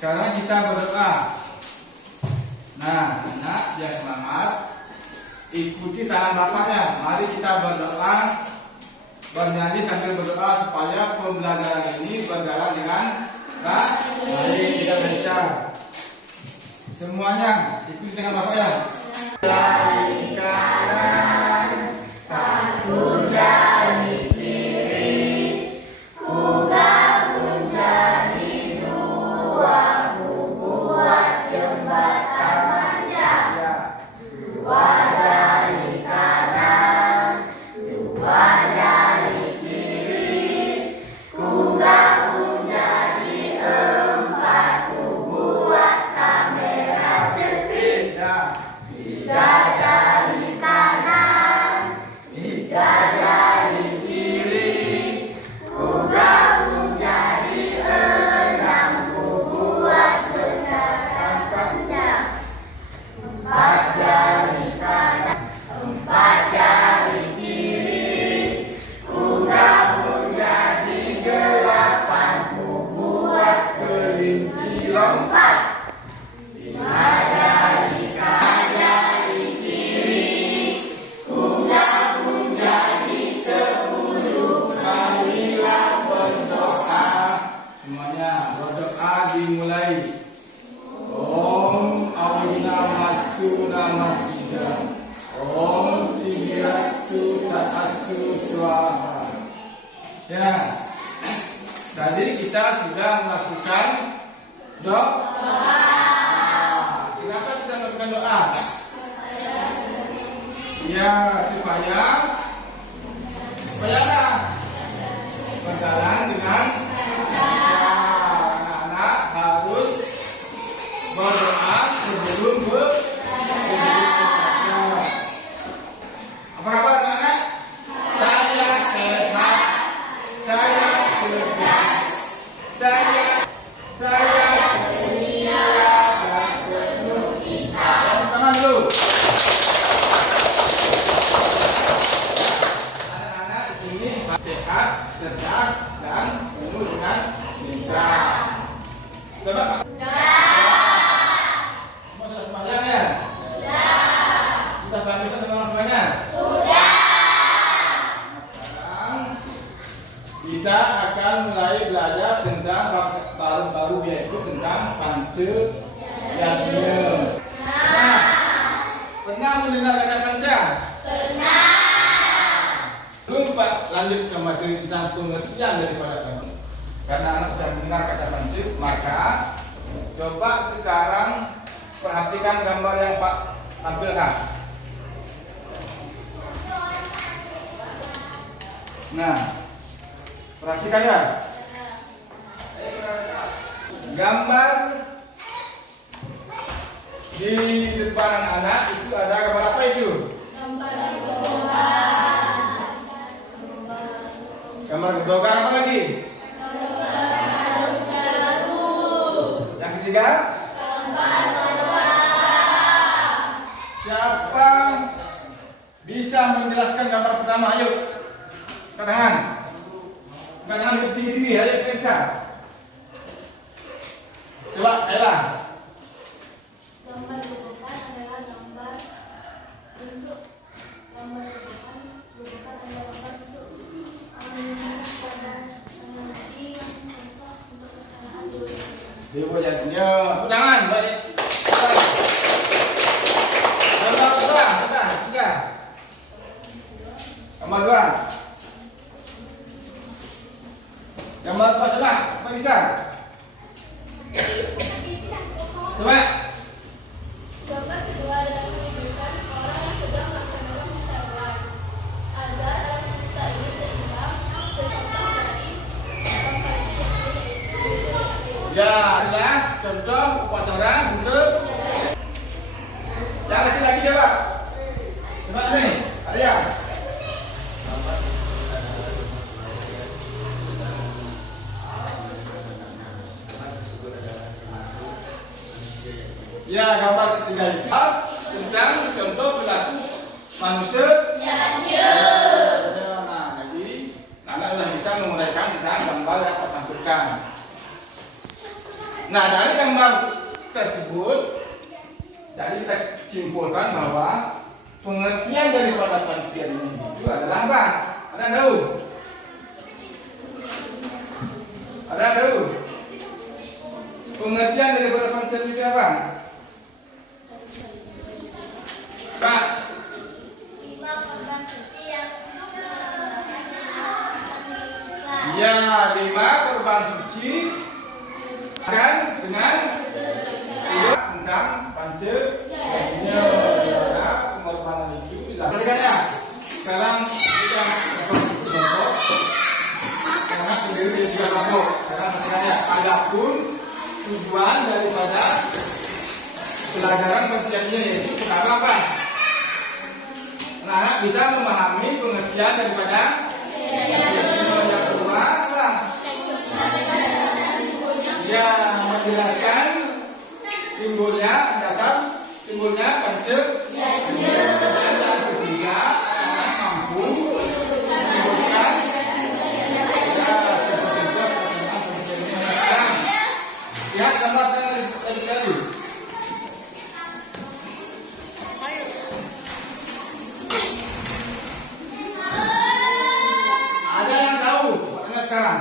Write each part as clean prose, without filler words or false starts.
Sekarang kita berdoa. Nah, anak biar semangat. Ikuti tangan bapaknya. Mari kita berdoa, bernyanyi sambil berdoa supaya pembelajaran ini berjalan dengan baik. Mari kita baca. Semuanya ikuti dengan bapaknya. Jari kanan, satu jari kiri, ku gabung jadi dua, ku buat jembatan panjang. Dua jari kanan, dua jari kiri, ku gabung jadi empat, ku buat kamera cekrik. Tiga jari kanan, tiga jari kiri, ku gabung jadi enam, ku buat jembatan panjang. Empat jari kanan, empat jari kiri, ku gabung jadi delapan, ku buat kelinci lompat. Lima jari kanan, ku gabung jadi 10, marilah berdoa. Semuanya berdoa dimulai. Om Awina Masuna Masida, Om Sigirastu Tatastu Swaha. Ya, tadi kita sudah melakukan doa. Kenapa kita melakukan doa? Ya, supaya apa? Berjalan dengan anak-anak harus berdoa sebelum berdoa. Apa kabar anak-anak? Saya sehat, saya cerdas, saya ceria dan penuh cinta. Tangan dulu. Anak-anak di sini sehat, cerdas dan penuh dengan cinta. Coba. Sudah sampaikan sama orang tuanya? Sudah. Nah, sekarang kita akan mulai belajar tentang baru-baru yaitu tentang Pancayatna. Nah, pernah mendengar kata panca? Pernah. Belum Pak, lanjut ke materi tentang pengertian daripada panca. Karena anak sudah mendengar kata panca, maka coba sekarang perhatikan gambar yang Pak tampilkan. Nah, perhatikan ya. Gambar di depan anak itu ada gambar apa itu? Gambar gedongan. Gambar gedongan apa lagi? Gambar jaru. Yang ketiga? Gambar beruang. Siapa bisa menjelaskan gambar pertama? Ayo. Tangan, tangan tinggi-tinggi, ayo periksa. Coba, ayolah. Gambar gedongan adalah gambar bentuk gambar gedongan adalah gambar bentuk pada nanti yang contoh untuk pelaksanaan Dewa jadinya, tangan, balik. Gambar kedua, bisa. Gambar dua. Gambar apa coba? Apa bisa? Coba. Gambar kedua adalah menunjukkan orang yang sedang melaksanakan pencarian agar alat susah ini seimbang. Contoh dari gambar ini yaitu Ya, adalah contoh upacara untuk. Yang laki-laki coba. Coba nih, Arya. Ya, gambar ketiga itu tentang contoh perilaku manusia. Nah, jadi anak sudah bisa menguraikan tentang gambar yang tampilkan. Nah, dari gambar tersebut, jadi kita simpulkan bahwa pengertian daripada pancian itu adalah apa? Ada yang tahu? Ada yang tahu? Pengertian daripada pancian itu apa? Pak? 5 korban suci yang dipersembahkan. Ya, 5 korban suci kan dengan tentang pancenya. Pengorbanan itu dilakukan ya. Sekarang kita kelompok karena sendiri dia juga kelompok. Sekarang pertanyaannya, adapun tujuan daripada pelajaran panciannya yaitu pertama apa? Anak-anak bisa memahami pengertian daripada yang kedua apa? Ya, menjelaskan simbolnya, dasar simbolnya pancenya. Dan yang ketiga, anak mampu menyebutkan lihat gambar saya tadi sekali. Ada yang tahu? Pertanyaan sekarang,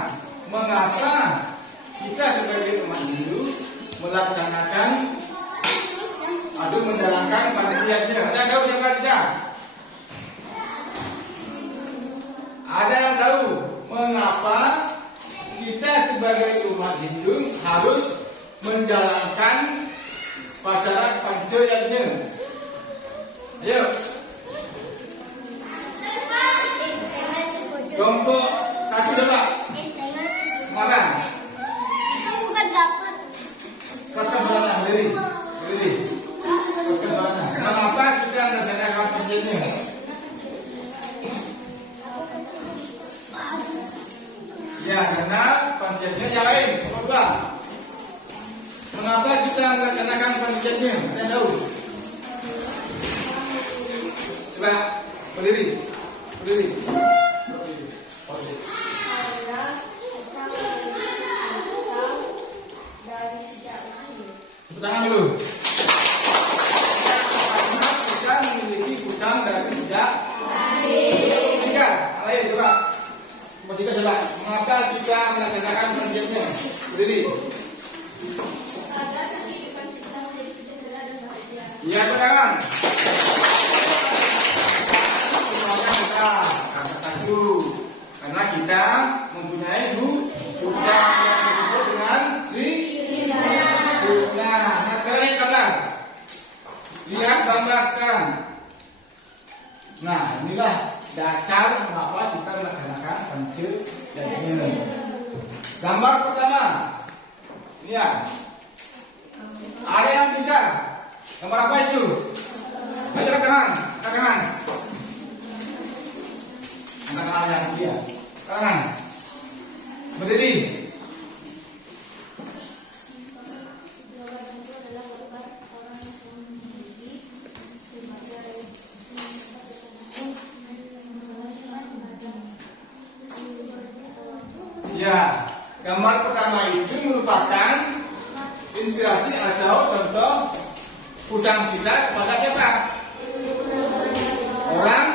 mengapa kita sebagai umat Hindu melaksanakan atau menjalankan panciannya? Ada yang tahu siapa saja? Ada yang tahu mengapa kita sebagai umat Hindu harus menjalankan upacara panciannya? Ayo. Kelompok 1 coba. Makan. Kaskan barangnya, berdiri. Kaskan barangnya. Mengapa kita melaksanakan panciannya? Ya, karena panciannya yang lain. Coba. Mengapa kita melaksanakan panciannya? Kita tahu. Coba, berdiri. Tepuk tangan dulu. Karena kita memiliki hutang dari sejak tiga. Lain coba. Nomor 3 coba. Mengapa kita melaksanakan panciannya? Berdiri. Agar kehidupan kita menjadi sederhana dan bahagia. Iya, tangan. Karena satu, karena kita mempunyai hutang yang disebut dengan Nah, sekarang lihat gambar. Lihat gambar sekarang. Nah, inilah dasar mengapa kita melaksanakan panciannya. Gambar pertama. Ini ya. Ada yang bisa? Gambar apa itu? Ayo angkat tangan. Angkat tangan yang dia. Tangan. Berdiri. Ya, gambar pertama itu merupakan inspirasi atau contoh hutang kita kepada siapa? Orang,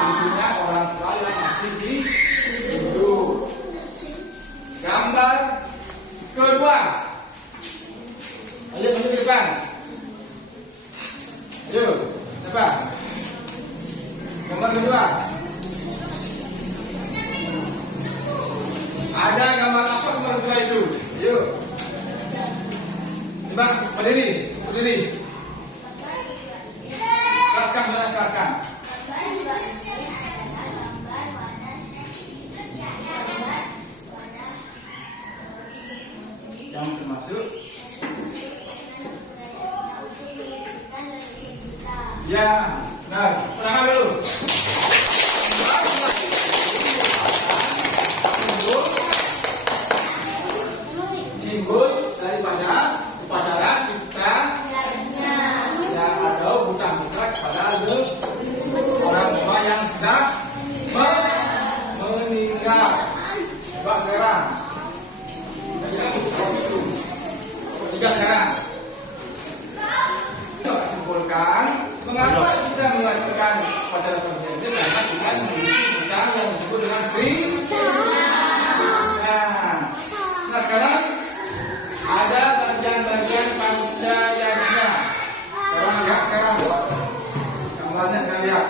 tentunya orang tua yang masih hidup. Gambar kedua, ayo ke depan. Ayo, siapa? Gambar kedua. Ada gambar apa gambar kedua itu? Ayo. Coba berdiri. Kelaskan. Yang termasuk. Ya, nah, terangkan dulu. Simbol daripada upacara kita yang ada hutang kita kepada orang tua yang sudah meninggal. Coba sekarang kita itu Sudah sekarang. Simpulkan mengapa kita mengajukan pada konsensus karena kita memiliki bidang yang disebut dengan Nah, sekarang ada bagian-bagian pancayanya. Sekarang lihat sekarang gambarnya saya lihat.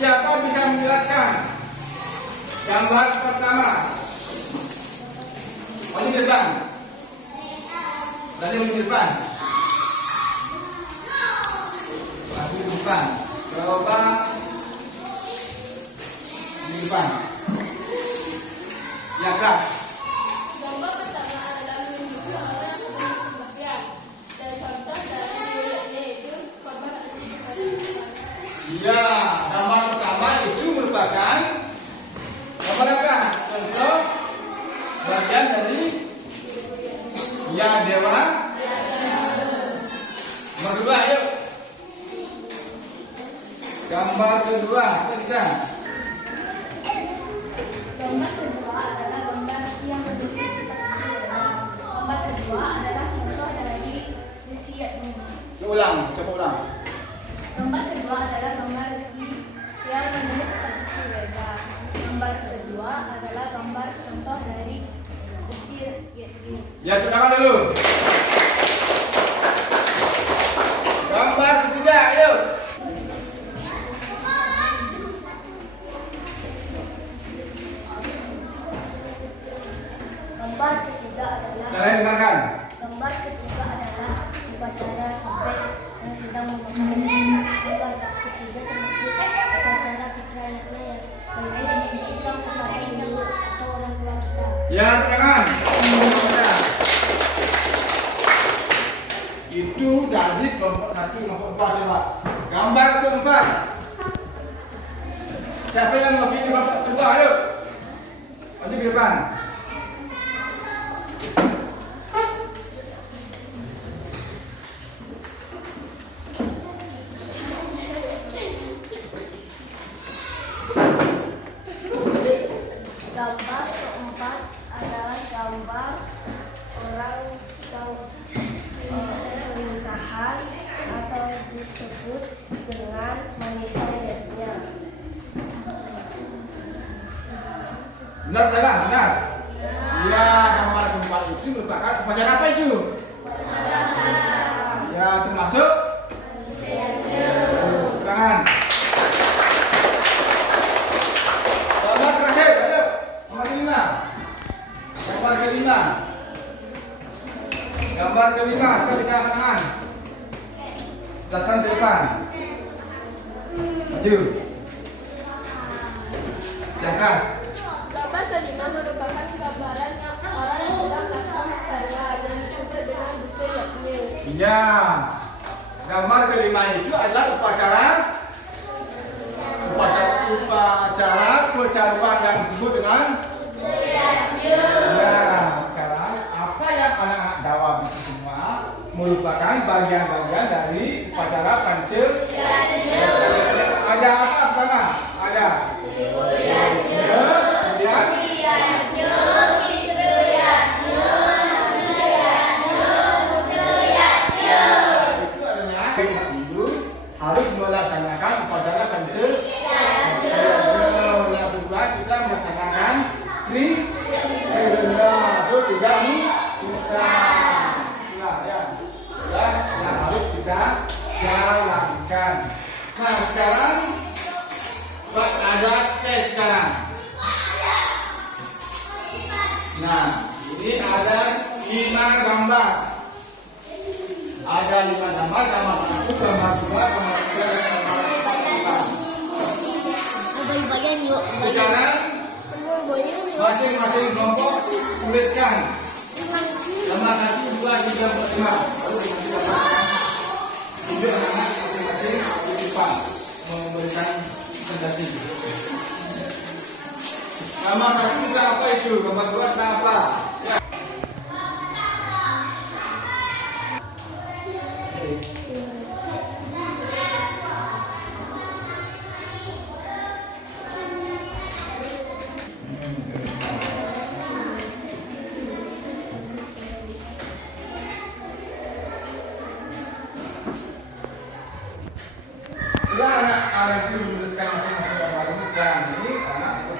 Siapa bisa menjelaskan gambar pertama? Oh, ini depan. Tadi di depan. Lagi di depan. Coba di depan. Ya, Kak. Gambar pertama adalah menunjukkan orang yang sedang berkematian. Dan contoh dari riwayatnya itu korban haji kepada Tuhan. Iya, gambar pertama itu merupakan gambar apa? Contoh bagian dari dewa. Nomor 2, ayo. Gambar kedua, kita bisa. Gambar kedua adalah gambar siang berdiri di sekitar sisi. Gambar kedua adalah contoh dari resiatnya. Coba ulang. Gambar kedua adalah gambar resi yang menulis atas weda. Gambar kedua adalah gambar contoh dari resi yaitu. Ya, tunjukkan dulu. Gambar ketiga, ayo. Gambar ketiga adalah Kalian dengarkan. gambar ketiga adalah upacara kompet yang sedang memakai. Gambar ketiga termasuk upacara fitrahnya yang diberikan kepada ibu atau orang tua kita. Ya, tunjukkan. Itu dari kelompok 1, kelompok 4, coba. Gambar keempat. Siapa yang mewakili kelompok kedua? Ayo. Maju ke depan. Gambar keempat adalah gambar orang pernikahan atau disebut dengan manisanya. Benar, salah, benar. Ya, gambar keempat itu merupakan upacara apa itu? Ya, termasuk tangan. Gambar terakhir, ayo. Nomor 5. Gambar kelima. Gambar kelima, kita bisa angkat tangan. Jelasan ke depan. Maju. Yang keras. Gambar kelima merupakan gambaran yang orang yang sedang melaksanakan acara dan disebut dengan buku yakni. Iya. Gambar kelima itu adalah upacara kecaruan yang disebut dengan Nah, sekarang apa yang anak-anak jawab itu semua merupakan bagian-bagian dari upacara Ada apa pertama? Ada kemudian itu artinya harus melaksanakan upacara yang kedua kita melaksanakan itu tidak yang harus kita jalankan. Nah, sekarang ada tes sekarang. Nah, ini ada 5 gambar. Ada 5 gambar, gambar 1, gambar 2, gambar 3, dan gambar 4. Sekarang masing-masing kelompok tuliskan gambar 1, 2, 3, 4, 5. Lalu dikasih gambar tunjuk anak-anak masing-masing lupa memberikan presentasi. Gambar 1 kita apa itu? Gambar 2 kita apa? Ya.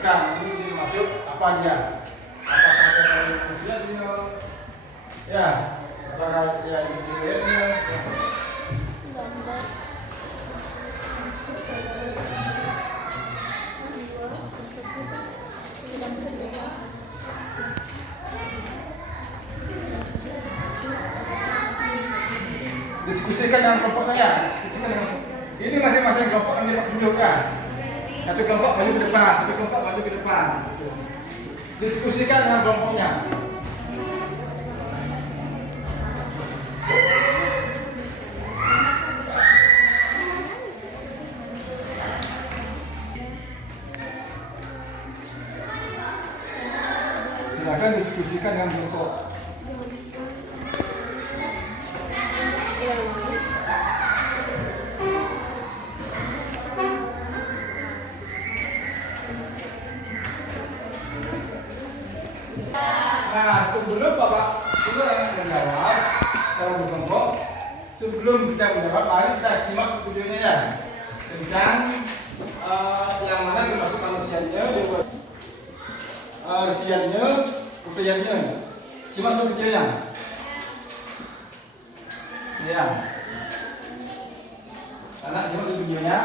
diskusikan ini masuk apa dia? Apakah ada manusianya? Ya, apakah dia individunya? Diskusikan dengan kelompoknya ya. Ini masing-masing kelompok yang dapat duduk ya. Satu kelompok maju ke depan, satu kelompok maju ke depan. Diskusikan dengan kelompoknya. Silakan diskusikan dengan kelompok. Nah, sebelum Bapak menjawab secara berkelompok, sebelum kita menjawab, mari kita simak videonya ya tentang yang mana termasuk manusianya, resiannya, upayanya. Simak dulu videonya. Ya, anak simak dulu videonya.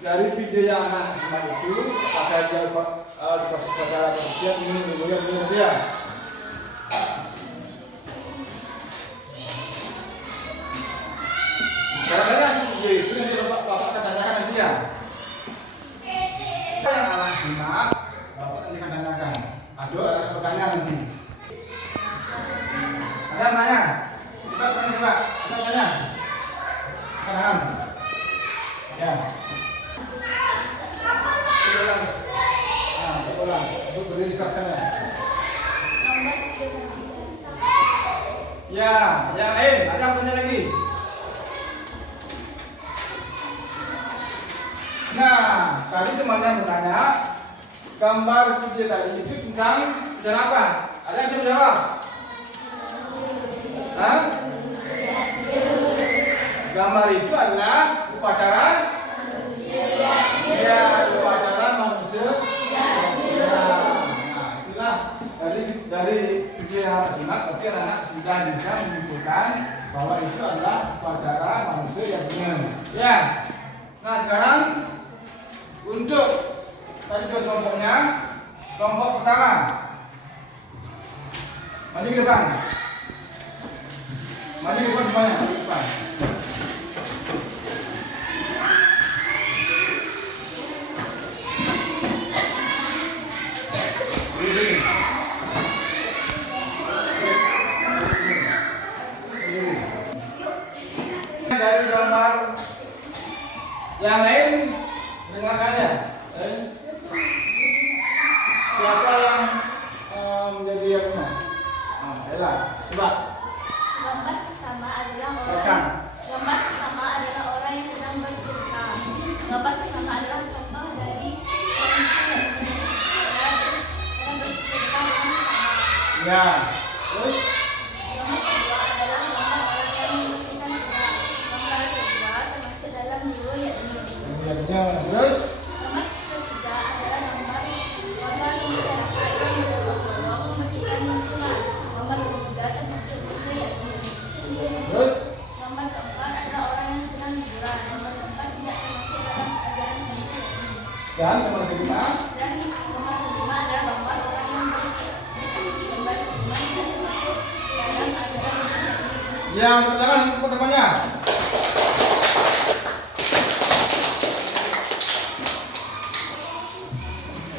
Dari video yang anak simak itu, apakah dia dikasih secara manusia ini dia. Kadang-kadang video itu nanti bapak akan tanyakan nanti ya. Yang anak simak, bapak nanti akan tanyakan. Ada pertanyaan nanti. Ada yang nanya? Kita tanya coba. Ada yang tanya? Kanan. Ya. Ulang. Ibu berdiri ke sana. Ya, yang lain. Ada yang tanya lagi? Nah, tadi temannya bertanya, gambar video tadi itu tentang sejarah apa? Ada yang bisa jawab? Hah? Gambar itu adalah upacara manusia. Ya, upacara manusia. Nah, itulah dari video yang simak, berarti anak sudah bisa menyimpulkan bahwa itu adalah upacara manusia yang benar. Ya. Nah, sekarang untuk tadi dua kelompoknya, kelompok pertama maju ke depan. Maju ke depan semuanya, maju ke depan. Dari gambar yang lain dengarkan ya. Siapa yang menjadi yang mana? Nah, Ella, coba. Gambar pertama adalah orang yang sedang bersedekah. Gambar pertama adalah contoh dari manusia yang bersedekah bersama. Ya. Terus Gambar kedua adalah gambar orang yang membersihkan uang. Gambar kedua termasuk dalam riwayat ini. Terus Gambar ketiga adalah gambar warga masyarakat yang bergotong-royong membersihkan lingkungan. Gambar ketiga termasuk riwayat ini. Terus Gambar keempat adalah orang yang sedang liburan. Gambar keempat tidak termasuk dalam ajaran manusia ini. dan nomor kelima. Dan gambar kelima adalah gambar orang yang gambar kelima tidak termasuk dalam ajaran manusia ini. Yang pertama namanya.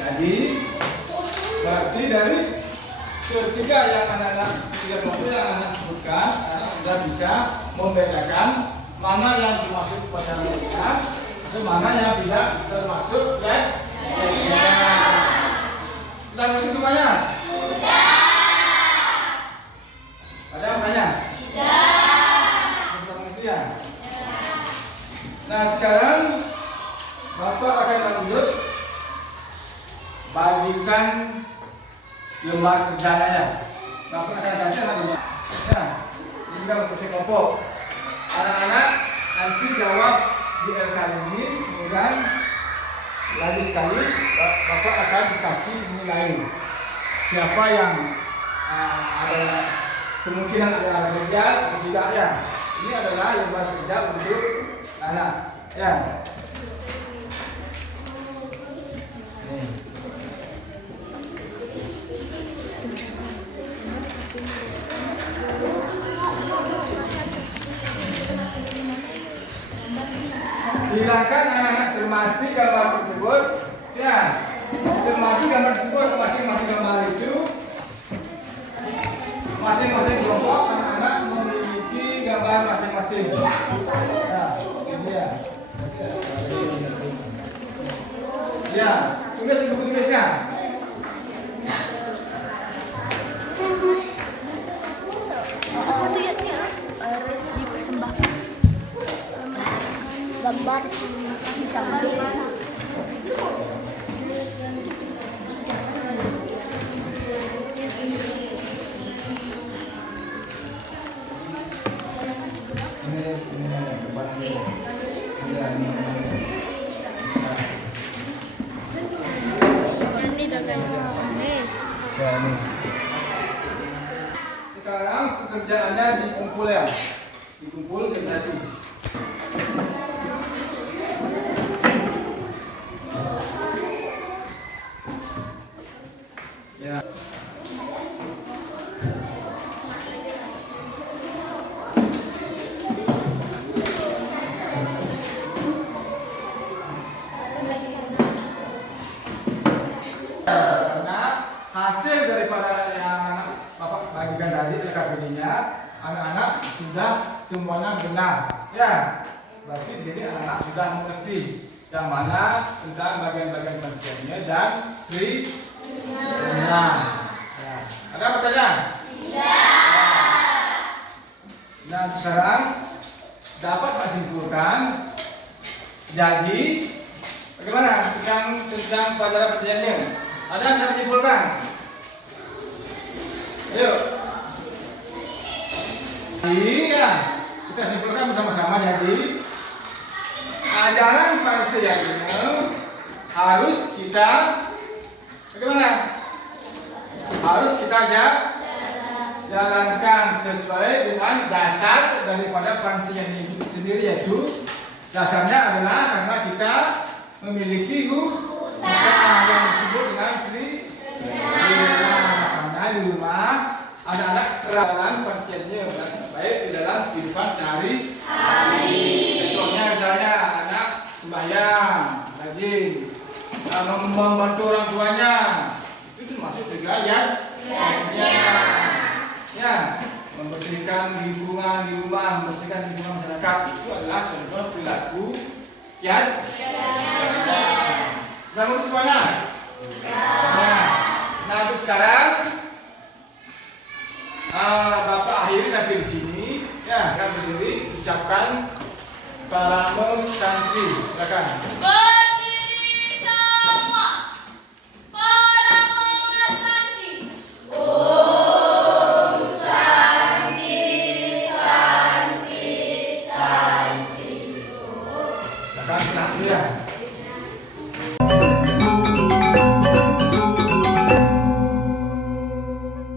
Jadi berarti dari ketiga yang anak-anak tiga kelompok yang anak sebutkan, anak sudah bisa membedakan mana yang termasuk pada mereka, atau mana yang tidak termasuk dan sudah mengerti semuanya? Ada yang tanya? Sudah mengerti ya? Nah, sekarang Bapak akan lanjut bagikan lembar kerjanya. Bapak akan kasih anak-anak. Ya, ini kita masuk kelompok. Anak-anak nanti jawab di LK ini, kemudian lagi sekali Bapak akan dikasih nilai. Siapa yang ada kemungkinan ada kerja atau tidak ya. Ini adalah lembar kerja untuk anak ya. Silakan anak-anak cermati gambar tersebut ya. Cermati gambar tersebut, masing-masing gambar itu masing-masing kelompok anak-anak memiliki gambar masing-masing. Ya, ini ya. Ya, tulis di buku tulisnya. Dipersembahkan gambar bisa Sekarang pekerjaannya dikumpul ya, dikumpul dan tadi. Ya. Hasil daripada yang Bapak bagikan tadi LKPD-nya, anak-anak sudah semuanya benar. Ya, berarti di sini anak-anak sudah mengerti yang mana tentang bagian-bagian penelitiannya dan benar. Ya. Ada pertanyaan? Tidak. Nah, sekarang dapat Pak simpulkan. Jadi, bagaimana tentang pelajaran penelitiannya? Ada yang bisa disimpulkan? Ayo. Iya, kita simpulkan bersama-sama. Jadi, ajaran penelitiannya harus kita bagaimana? Harus kita jalankan sesuai dengan dasar daripada penelitian itu sendiri, yaitu dasarnya adalah karena kita memiliki hutang yang disebut dengan karena di rumah anak-anak kerawanan penelitiannya baik di dalam kehidupan sehari-hari. Contohnya misalnya anak sembahyang, rajin, membantu orang tuanya, itu termasuk juga ya, membersihkan lingkungan di rumah, membersihkan lingkungan masyarakat, itu adalah contoh perilaku ya. Sudah ngerti semuanya? Nah, untuk sekarang Bapak akhiri sampai di sini ya, akan berdiri ucapkan Paramo Santri. Silakan.